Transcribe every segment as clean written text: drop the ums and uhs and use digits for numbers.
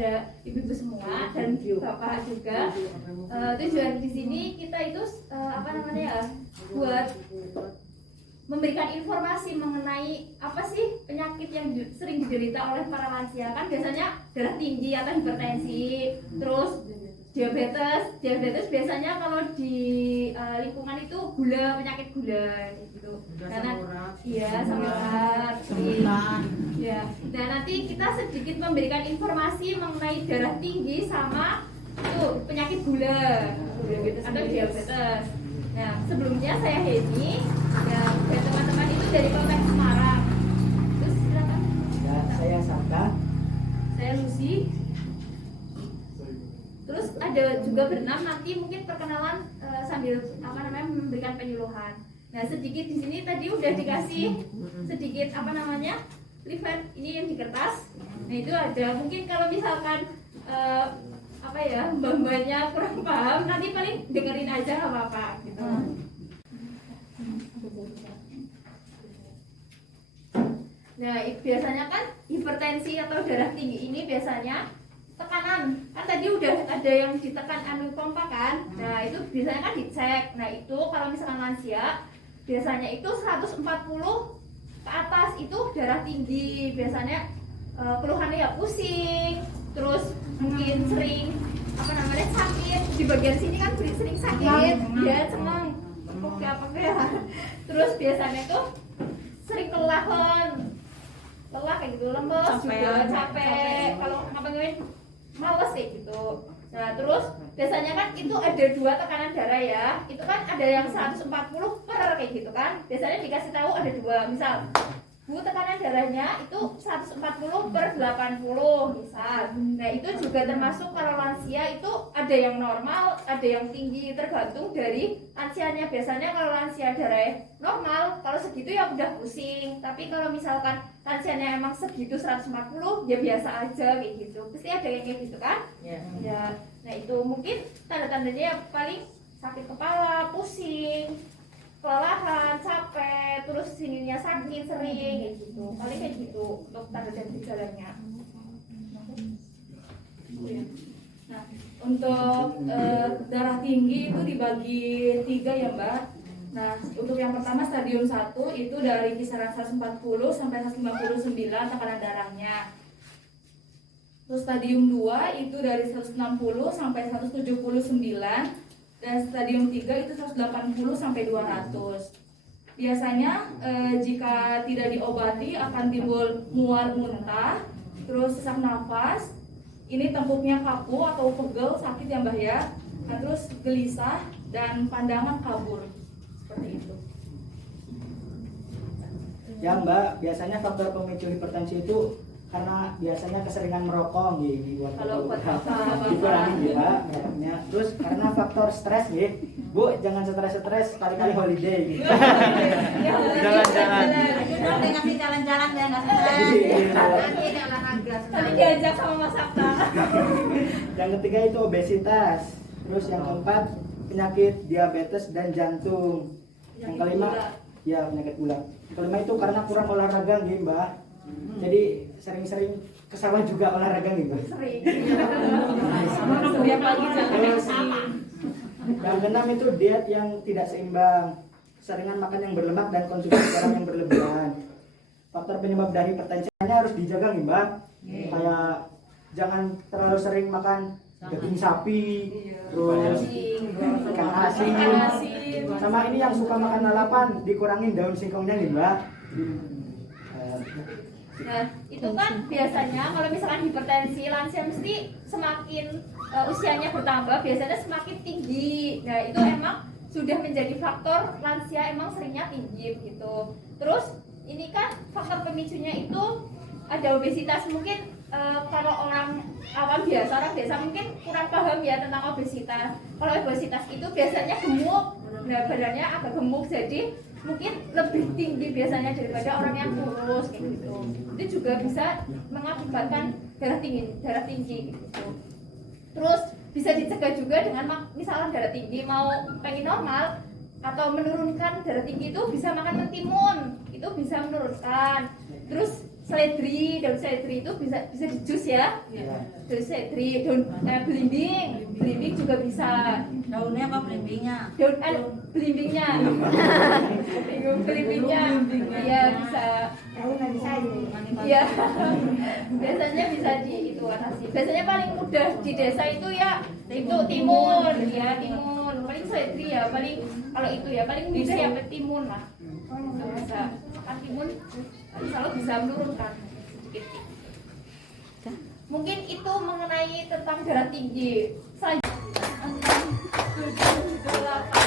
kepada ibu-ibu semua dan bapak juga. Tujuan di sini kita itu buat memberikan informasi mengenai apa sih penyakit yang sering diderita oleh para lansia. Kan biasanya darah tinggi atau hipertensi, terus diabetes biasanya kalau di lingkungan itu penyakit gula gitu. Karena iya sama ya. Nah, nanti kita sedikit memberikan informasi mengenai darah tinggi sama itu penyakit gula atau diabetes. Nah, sebelumnya saya Heni ya, dan teman-teman itu dari Poltek Semarang. Terus silakan. Ya, saya Saka. Saya Lucy. Terus ada juga berenam, nanti mungkin perkenalan sambil memberikan penyuluhan. Nah, sedikit di sini tadi udah dikasih sedikit leaflet ini yang di kertas. Nah, itu ada mungkin kalau misalkan mbak-mbaknya kurang paham, nanti paling dengerin aja nggak apa-apa gitu. Nah, biasanya kan hipertensi atau darah tinggi ini biasanya tekanan, kan tadi udah ada yang ditekan pompa kan. Nah, itu biasanya kan dicek. Nah, itu kalau misalkan lansia biasanya itu 140 ke atas itu darah tinggi. Biasanya keluhannya ya pusing, terus mungkin sering sakit di bagian sini kan sering sakit, ya cengang, terus biasanya itu sering lelah kayak gitu, lemes juga, capek, kalau ngapain males kayak gitu. Nah, terus biasanya kan itu ada 2 tekanan darah ya, itu kan ada yang 140 per kayak gitu kan, biasanya dikasih tahu ada 2, misal Bu tekanan darahnya itu 140 per 80 misal. Nah, itu juga termasuk kalau lansia itu ada yang normal, ada yang tinggi, tergantung dari lansianya. Biasanya kalau lansia darah normal, kalau segitu ya udah pusing. Tapi kalau misalkan lansianya emang segitu 140 ya biasa aja kayak gitu. Pasti ada yang kayak gitu kan? Ya. Nah, itu mungkin tanda-tandanya ya paling sakit kepala, pusing, kelelahan, capek, terus sininya sakit sering kayak gitu. Paling kayak gitu untuk tanda dan gejalanya. Nah, untuk darah tinggi itu dibagi 3 ya Mbak. Nah, untuk yang pertama stadium 1 itu dari kisaran 140 sampai 159 tekanan darahnya. Terus stadium 2 itu dari 160 sampai 179. Dan stadium 3 itu 180 sampai 200. Biasanya jika tidak diobati akan timbul mual muntah, terus sesak nafas. Ini tengkuknya kaku atau pegel, sakit ya Mbak ya. Nah, terus gelisah dan pandangan kabur. Seperti itu. Ya Mbak, biasanya faktor pemicu hipertensi itu karena biasanya keseringan merokok gitu, Kalau buat dikurangi ya mereknya. Terus karena faktor stres gitu, Bu jangan stres kali-kali holiday gitu. Jangan ngasih jalan-jalan ya, nggak stres. Nanti ada olahraga. Tadi diajak sama Mas Sabta. Yang ketiga itu obesitas. Terus yang keempat penyakit diabetes dan jantung. Yang kelima ya penyakit gula. Yang kelima itu karena kurang olahraga gitu Mbak. Jadi sering-sering ke sawah juga olahraga gitu. Sering. Terus yang keenam itu diet yang tidak seimbang, keseringan makan yang berlemak dan konsumsi garam yang berlebihan. Faktor penyebab dari hipertensinya harus dijaga nih Mbak. Kayak jangan terlalu sering makan daging sapi, terus ikan asin, sama ini yang suka makan lalapan dikurangin daun singkongnya nih Mbak. Nah, itu kan biasanya kalau misalkan hipertensi lansia mesti semakin usianya bertambah, biasanya semakin tinggi. Nah, itu emang sudah menjadi faktor lansia emang seringnya tinggi gitu. Terus ini kan faktor pemicunya itu ada obesitas. Mungkin kalau orang biasa mungkin kurang paham ya tentang obesitas. Kalau obesitas itu biasanya gemuk, nah badannya agak gemuk, jadi mungkin lebih tinggi biasanya daripada orang yang kurus kayak gitu. Itu juga bisa mengakibatkan darah tinggi gitu. Terus bisa dicegah juga dengan misalnya darah tinggi mau pengen normal atau menurunkan darah tinggi itu bisa makan mentimun, itu bisa menurunkan. Terus seledri, daun seledri itu bisa di jus ya. Daun seledri, daun belimbing juga bisa. Daunnya apa belimbingnya? Belimbingnya. Belimbingnya. Iya bisa. Iya. Biasanya bisa di itu nasi. Biasanya paling mudah di desa itu ya itu timun, ya timun. Paling seledri ya paling kalau itu ya paling mudah ya timun lah. Bisa makan timun selalu bisa menurunkan sedikit. Mungkin itu mengenai tentang darah tinggi. Saya 5, 6, 7, 8.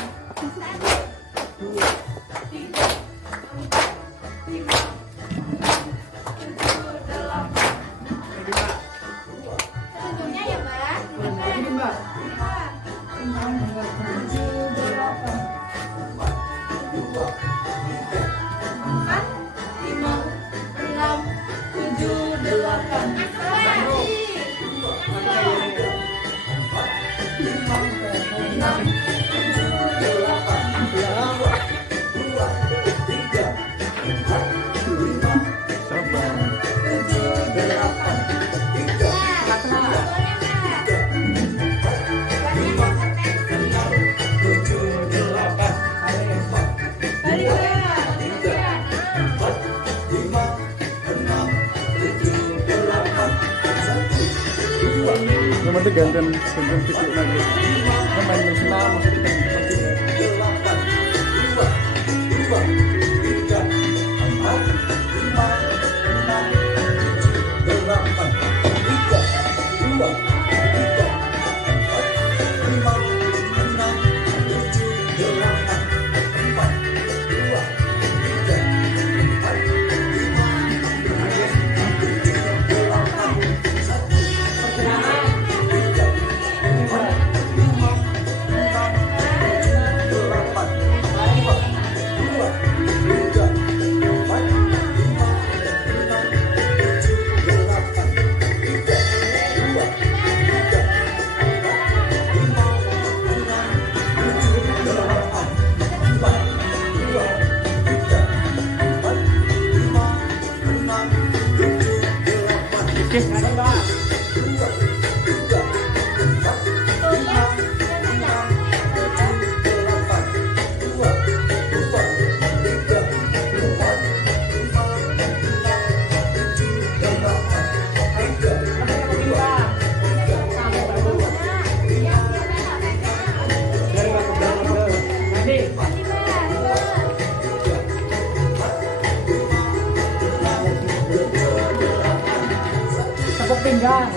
Gantian titik lagi. Main senang maksudnya pinggang.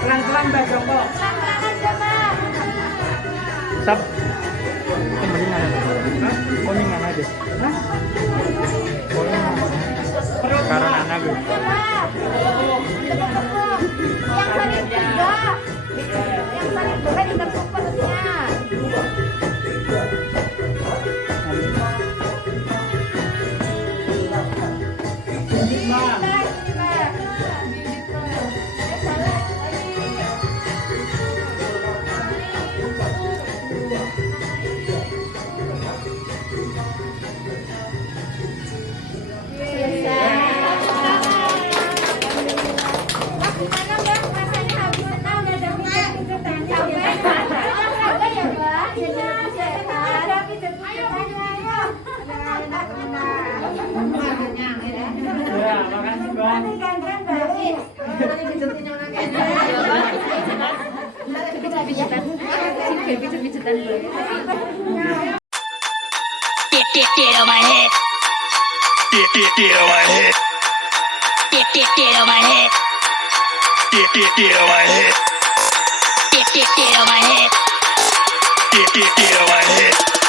Pelan-pelan Mbak Joko. Sap. Mendingan aja. Oh, mendingan aja. Hah? Karena anak gue. Yang paling tiga. Yang paling boleh dikasih perutnya. Get on my head. Get on my head. Get on my head. Get on my head. Get on my head. Get on my head.